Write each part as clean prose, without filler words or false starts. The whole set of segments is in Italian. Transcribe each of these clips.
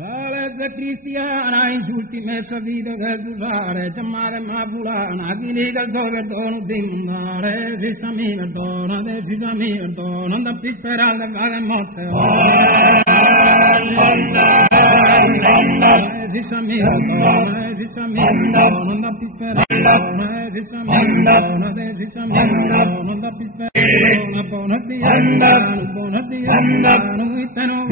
Salve cristiana, insulti messa vita che tu fare, chiamare ma fulana, chi dica il tuo perdono di mandare, fissa mi perdona, fissa mi perdona, non da pipperare vaga e morte. Fissa mi perdona, fissa mi perdona, non da pipperare, fissa mi perdona, fissa mi perdona, non da pipperare, buona di andare, itano,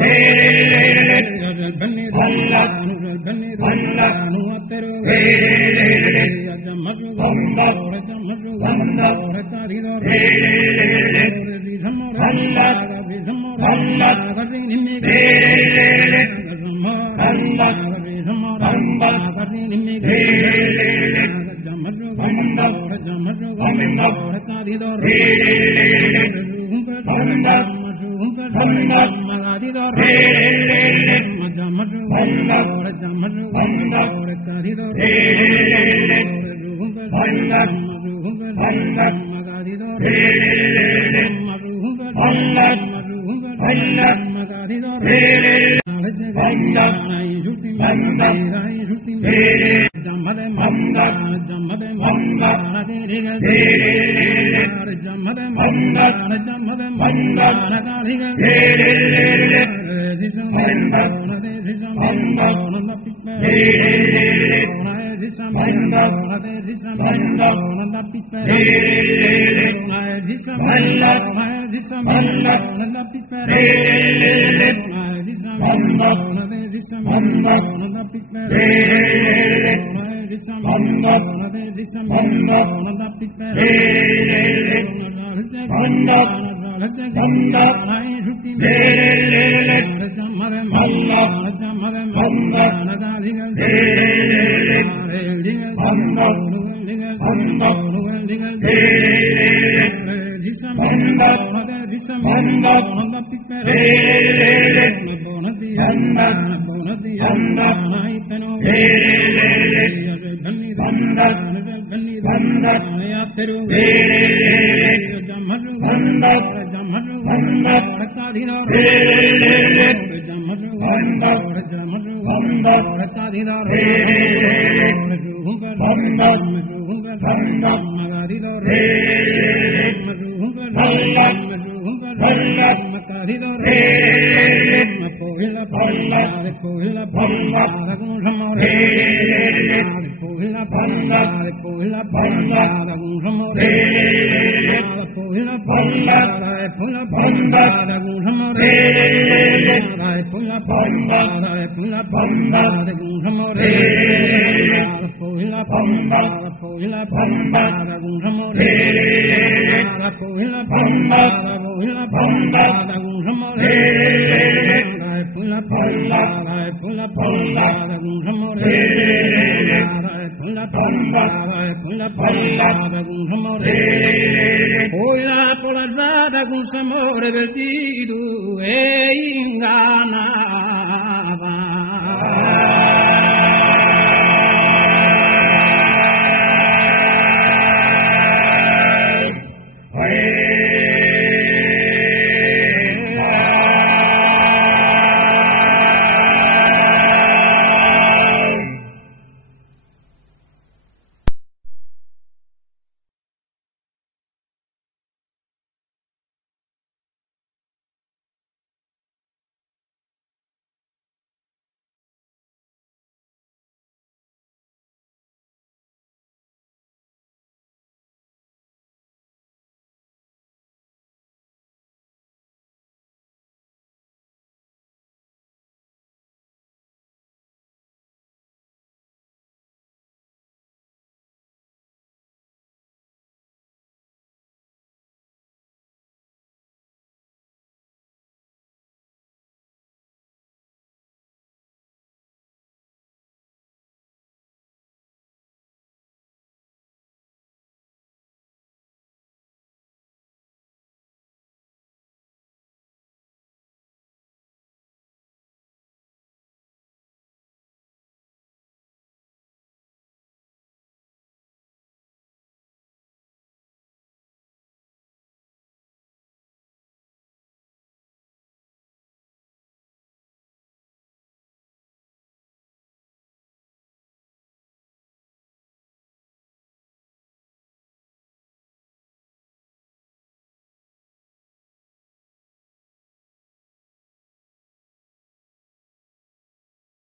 con s'amore perdido e inga